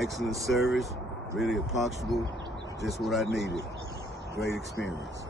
Excellent service, really approachable, just what I needed. Great experience.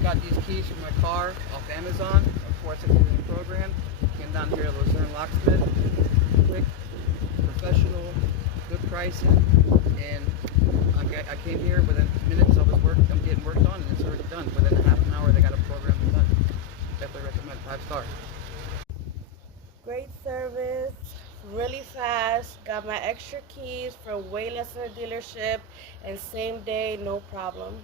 Got these keys from my car off Amazon, of course it's in the program. Came down here to Locksmith. Quick, professional, good pricing, and I came here within minutes. I'm getting worked on, and it's already done. Within a half an hour, they got a program done. Definitely recommend. 5 stars. Great service, really fast. Got my extra keys for way less than a dealership, and same day, no problem.